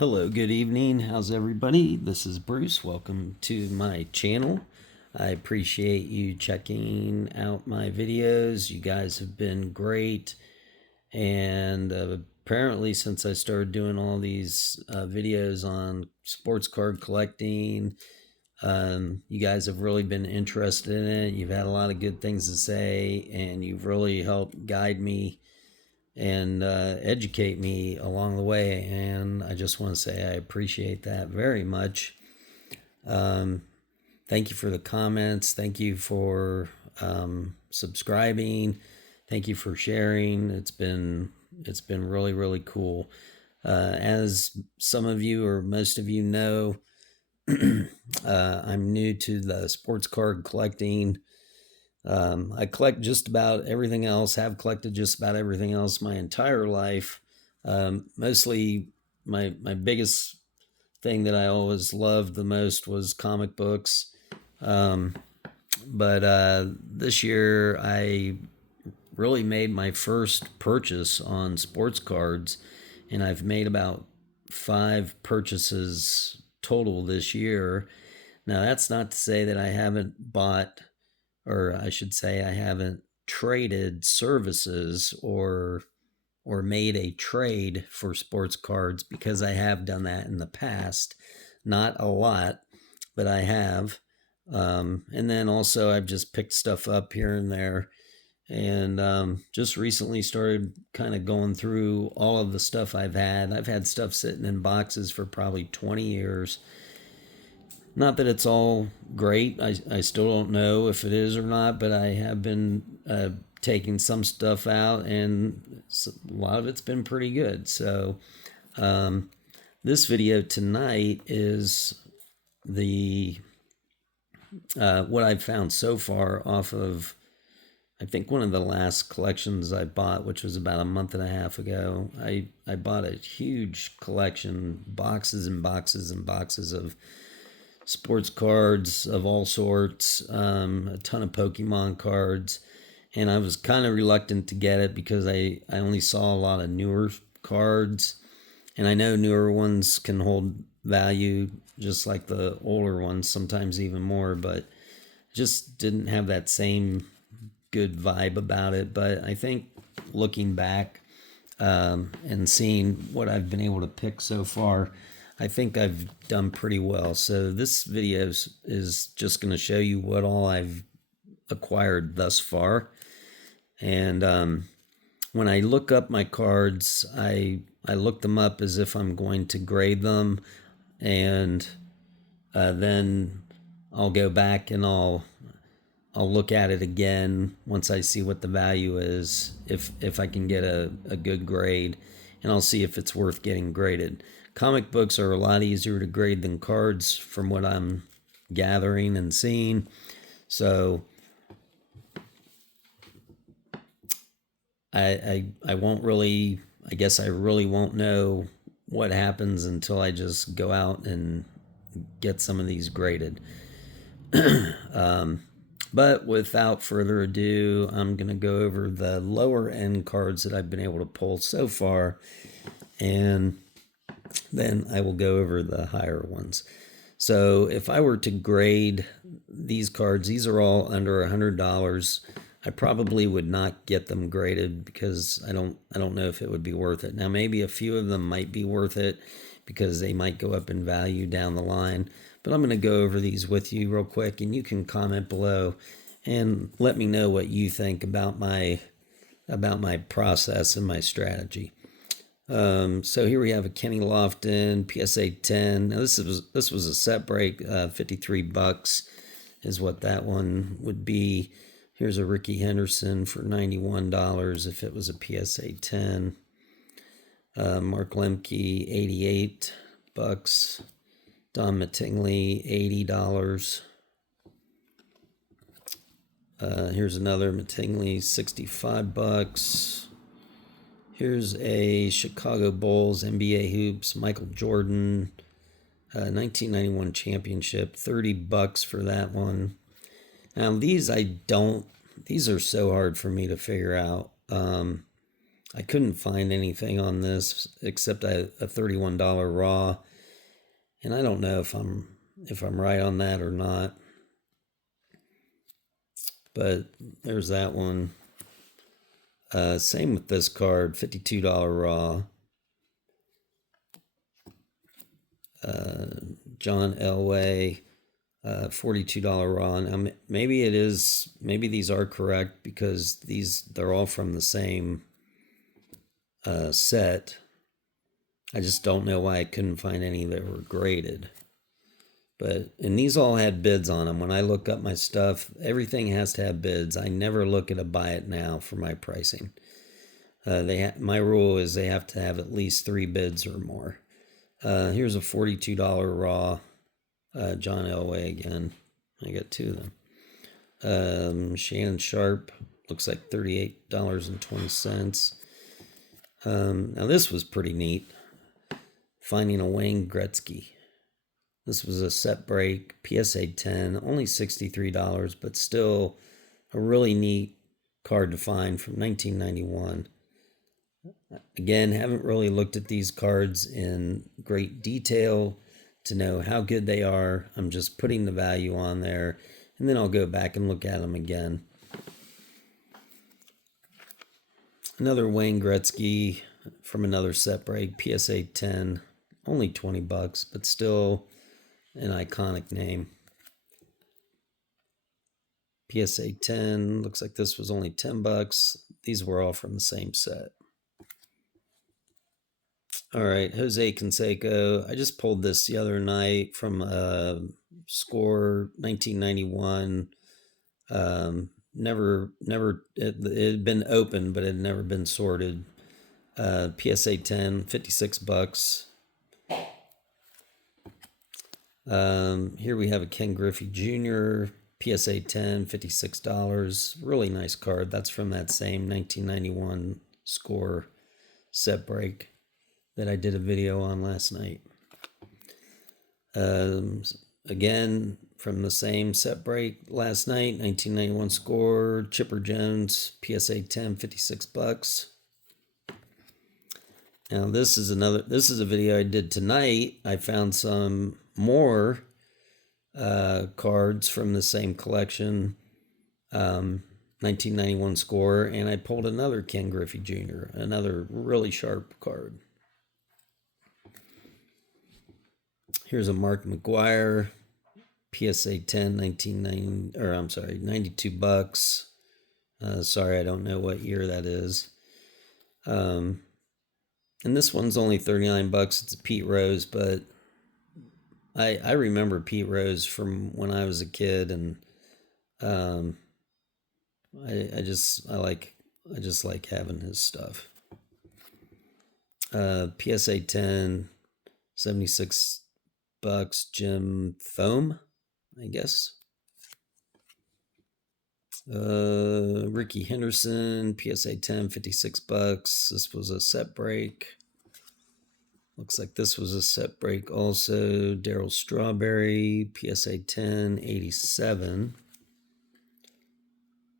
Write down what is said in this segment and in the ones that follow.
Hello, good evening. How's everybody? This is Bruce. Welcome to my channel. I appreciate you checking out my videos. You guys have been great. And apparently, since I started doing all these videos on sports card collecting, you guys have really been interested in it. You've had a lot of good things to say, and you've really helped guide me and educate me along the way. And I just want to say I appreciate that very much. Thank you for the comments. Thank you for subscribing. Thank you for sharing. It's been really, really cool. As some of you or most of you know, I'm new to the sports card collecting. I collect just about everything else, have collected just about everything else my entire life. Mostly my biggest thing that I always loved the most was comic books. But this year I really made my first purchase on sports cards, and I've made about 5 purchases total this year. Now, that's not to say that I haven't bought, or I should say I haven't traded services or made a trade for sports cards, because I have done that in the past. Not a lot, but I have. And then also I've just picked stuff up here and there, and just recently started kind of going through all of the stuff I've had. I've had stuff sitting in boxes for probably 20 years. Not that it's all great. I still don't know if it is or not, but I have been taking some stuff out, and a lot of it's been pretty good. So this video tonight is the what I've found so far off of, I think, one of the last collections I bought, which was about a month and a half ago. I bought a huge collection, boxes and boxes and boxes of sports cards of all sorts, a ton of Pokemon cards. And I was kind of reluctant to get it because I only saw a lot of newer cards. And I know newer ones can hold value just like the older ones, sometimes even more, but just didn't have that same good vibe about it. But I think looking back and seeing what I've been able to pick so far, I think I've done pretty well. So this video is just going to show you what all I've acquired thus far. And when I look up my cards, I look them up as if I'm going to grade them, and then I'll go back and I'll look at it again once I see what the value is, if I can get a good grade, and I'll see if it's worth getting graded. Comic books are a lot easier to grade than cards, from what I'm gathering and seeing. So I won't really, I guess I really won't know what happens until I just go out and get some of these graded. But without further ado, I'm going to go over the lower end cards that I've been able to pull so far, and then I will go over the higher ones. So if I were to grade these cards, these are all under $100. I probably would not get them graded because I don't know if it would be worth it. Now, maybe a few of them might be worth it because they might go up in value down the line. But I'm going to go over these with you real quick, and you can comment below and let me know what you think about my process and my strategy. So here we have a Kenny Lofton PSA 10. Now this was a set break. $53 is what that one would be. Here's a Ricky Henderson for $91 if it was a PSA 10. Mark Lemke, $88. Don Mattingly, $80. Here's another Mattingly, $65. Here's a Chicago Bulls NBA Hoops, Michael Jordan, 1991 championship, $30 for that one. Now these are so hard for me to figure out. I couldn't find anything on this except a $31 raw, and I don't know if I'm right on that or not. But there's that one. Same with this card, $52 raw. John Elway, $42 raw. Now, maybe these are correct because they're all from the same set. I just don't know why I couldn't find any that were graded. And these all had bids on them. When I look up my stuff, everything has to have bids. I never look at a buy it now for my pricing. My rule is they have to have at least 3 bids or more. Here's a $42 raw John Elway again. I got 2 of them. Shannon Sharp, looks like $38.20. Now this was pretty neat. Finding a Wayne Gretzky. This was a set break, PSA 10, only $63, but still a really neat card to find from 1991. Again, haven't really looked at these cards in great detail to know how good they are. I'm just putting the value on there, and then I'll go back and look at them again. Another Wayne Gretzky from another set break, PSA 10, only $20, but still an iconic name. PSA 10, looks like this was only $10. These were all from the same set. All right, Jose Canseco. I just pulled this the other night from Score 1991. It had been open, but it had never been sorted. PSA 10, $56. Here we have a Ken Griffey Jr., PSA 10, $56. Really nice card. That's from that same 1991 Score set break that I did a video on last night. Again, from the same set break last night, 1991 Score, Chipper Jones, PSA 10, $56. Now this is a video I did tonight. I found some more cards from the same collection, 1991 Score, and I pulled another Ken Griffey Jr., another really sharp card. Here's a Mark McGuire, PSA 10, $92. Sorry, I don't know what year that is. And this one's only $39. It's a Pete Rose, but I remember Pete Rose from when I was a kid, and I just like having his stuff. PSA 10, $76. Jim Thome, I guess. Ricky Henderson, PSA 10, $56. This was a set break. Looks like this was a set break also. Darryl Strawberry, PSA 10, $87.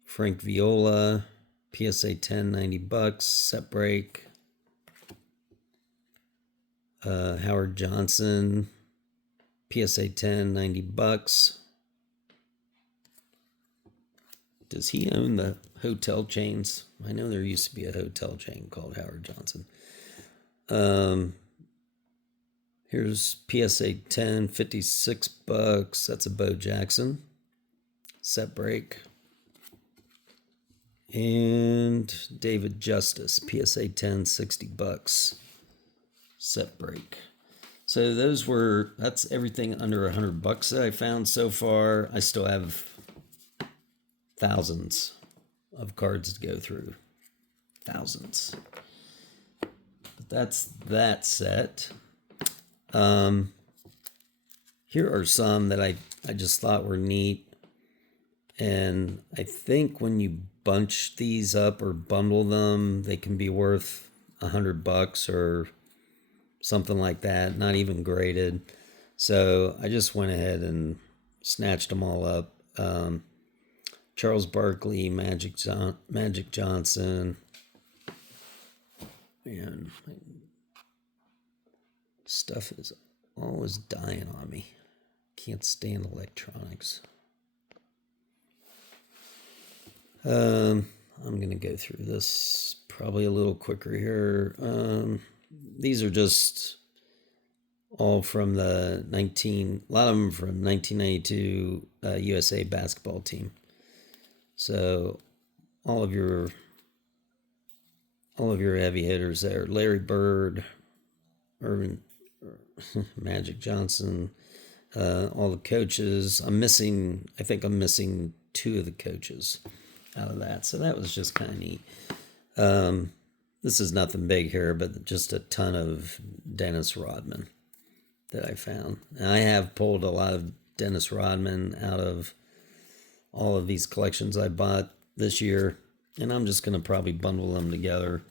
Frank Viola, PSA 10, $90. Set break. Howard Johnson, PSA 10, $90. Does he own the hotel chains? I know there used to be a hotel chain called Howard Johnson. Here's PSA 10, $56. That's a Bo Jackson set break. And David Justice, PSA 10, $60 set break. So that's everything under $100 that I found so far. I still have thousands of cards to go through. Thousands. But that's that set. Here are some that I just thought were neat. And I think when you bunch these up or bundle them, they can be worth $100 or something like that, not even graded. So I just went ahead and snatched them all up. Charles Barkley, Magic Johnson, Man, stuff is always dying on me. Can't stand electronics. I'm going to go through this probably a little quicker here. These are just all from the a lot of them from 1992 USA basketball team. So all of your heavy hitters there: Larry Bird, Irvin, Magic Johnson, all the coaches. I think I'm missing 2 of the coaches out of that. So that was just kind of neat. This is nothing big here, but just a ton of Dennis Rodman that I found. And I have pulled a lot of Dennis Rodman out of all of these collections I bought this year, and I'm just going to probably bundle them together,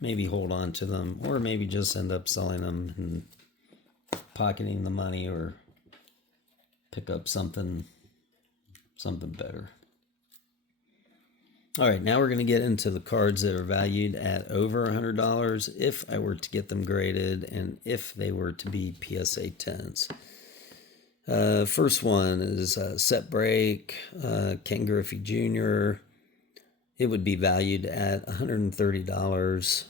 maybe hold on to them, or maybe just end up selling them and pocketing the money, or pick up something better. All right, now we're going to get into the cards that are valued at over $100 if I were to get them graded and if they were to be PSA 10s. First one is Set Break, Ken Griffey Jr. It would be valued at $130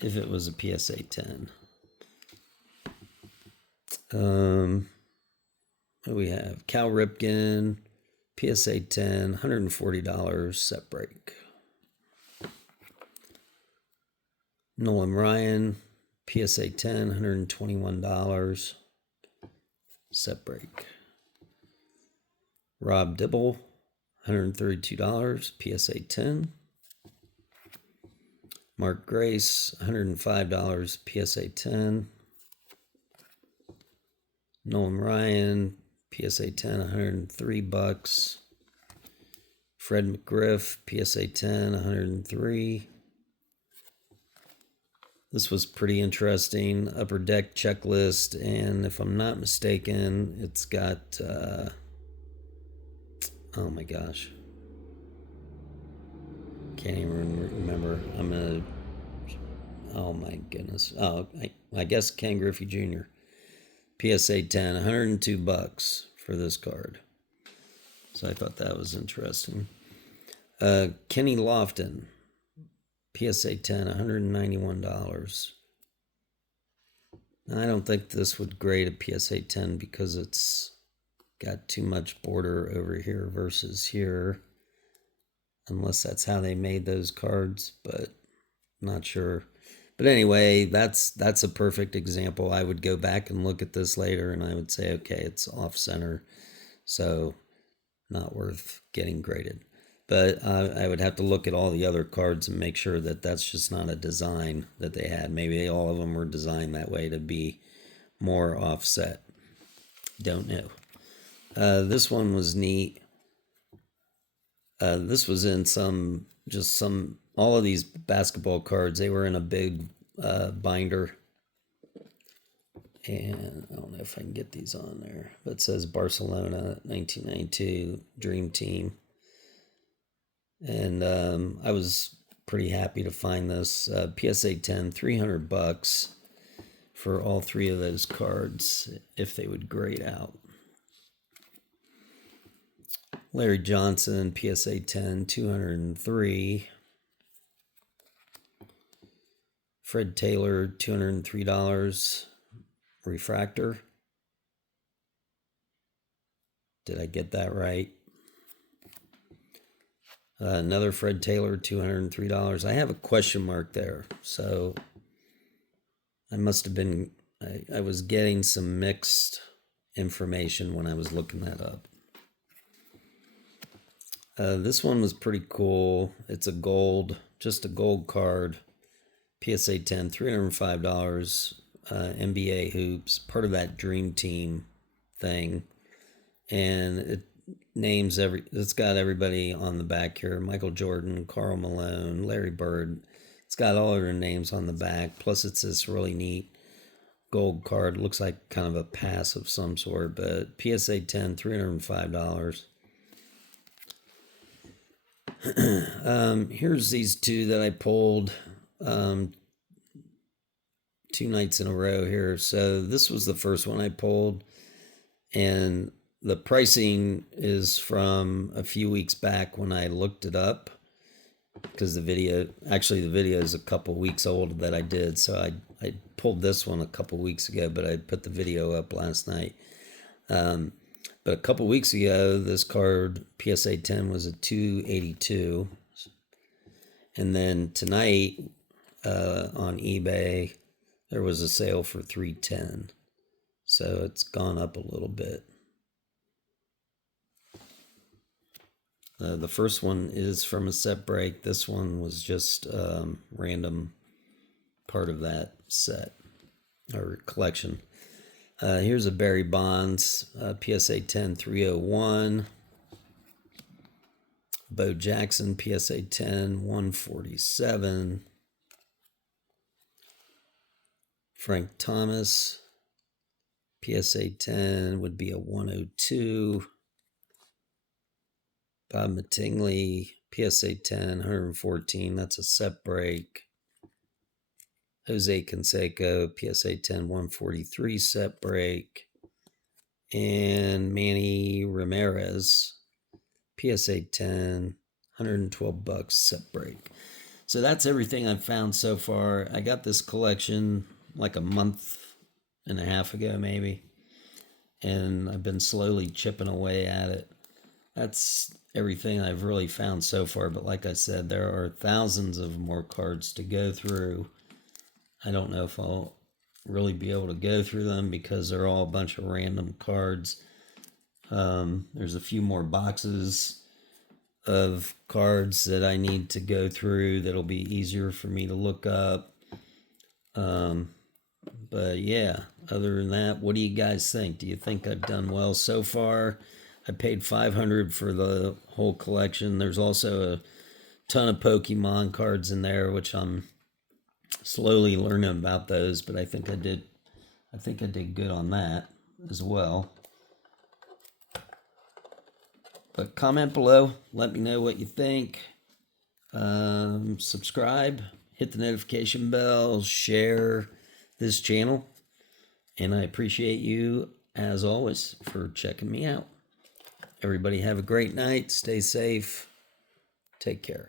if it was a PSA 10. What we have? Cal Ripken, PSA 10, $140, Set Break. Nolan Ryan, PSA 10, $121, Set Break. Rob Dibble, $132, PSA 10. Mark Grace, $105, PSA 10. Nolan Ryan, PSA 10, $103. Fred McGriff, PSA 10, $103. This was pretty interesting. Upper Deck checklist, and if I'm not mistaken, it's got, oh my gosh. Can't even remember. Oh my goodness. Oh, I guess Ken Griffey Jr. PSA 10, $102 for this card. So I thought that was interesting. Kenny Lofton, PSA 10, $191. I don't think this would grade a PSA 10 because it's got too much border over here versus here. Unless that's how they made those cards, but not sure. But anyway, that's a perfect example. I would go back and look at this later and I would say, okay, it's off center, so not worth getting graded. But I would have to look at all the other cards and make sure that that's just not a design that they had. Maybe all of them were designed that way to be more offset. Don't know. This one was neat. This was in all of these basketball cards, they were in a big binder. And I don't know if I can get these on there, but it says Barcelona 1992 Dream Team. And I was pretty happy to find this PSA 10, $300 for all 3 of those cards if they would grade out. Larry Johnson, PSA 10, $203. Fred Taylor, $203. Refractor. Did I get that right? Another Fred Taylor, $203. I have a question mark there, so I must have been, I was getting some mixed information when I was looking that up. This one was pretty cool. It's just a gold card. PSA 10, $305. NBA hoops, part of that Dream Team thing. And it's got everybody on the back here: Michael Jordan, Karl Malone, Larry Bird. It's got all of their names on the back. Plus it's this really neat gold card. Looks like kind of a pass of some sort, but PSA 10, $305. Here's these 2 that I pulled. 2 nights in a row here. So this was the first one I pulled, and the pricing is from a few weeks back when I looked it up, because the video is a couple weeks old that I did. So I pulled this one a couple weeks ago, but I put the video up last night. But a couple weeks ago, this card, PSA 10, was at $282. And then tonight on eBay, there was a sale for $310. So it's gone up a little bit. The first one is from a set break. This one was just random part of that set or collection. Here's a Barry Bonds PSA 10 301. Bo Jackson PSA 10 147. Frank Thomas PSA 10 would be a 102. Bob Mattingly, PSA 10, 114. That's a set break. Jose Canseco, PSA 10, 143, set break. And Manny Ramirez, PSA 10, $112, set break. So that's everything I've found so far. I got this collection like a month and a half ago, maybe. And I've been slowly chipping away at it. That's everything I've really found so far, but like I said, there are thousands of more cards to go through. I don't know if I'll really be able to go through them because they're all a bunch of random cards. There's a few more boxes of cards that I need to go through that'll be easier for me to look up. But yeah, other than that, what do you guys think? Do you think I've done well so far? I paid $500 for the whole collection. There's also a ton of Pokemon cards in there, which I'm slowly learning about those, but I think I did good on that as well. But comment below, let me know what you think. Subscribe, hit the notification bell, share this channel, and I appreciate you as always for checking me out. Everybody have a great night. Stay safe. Take care.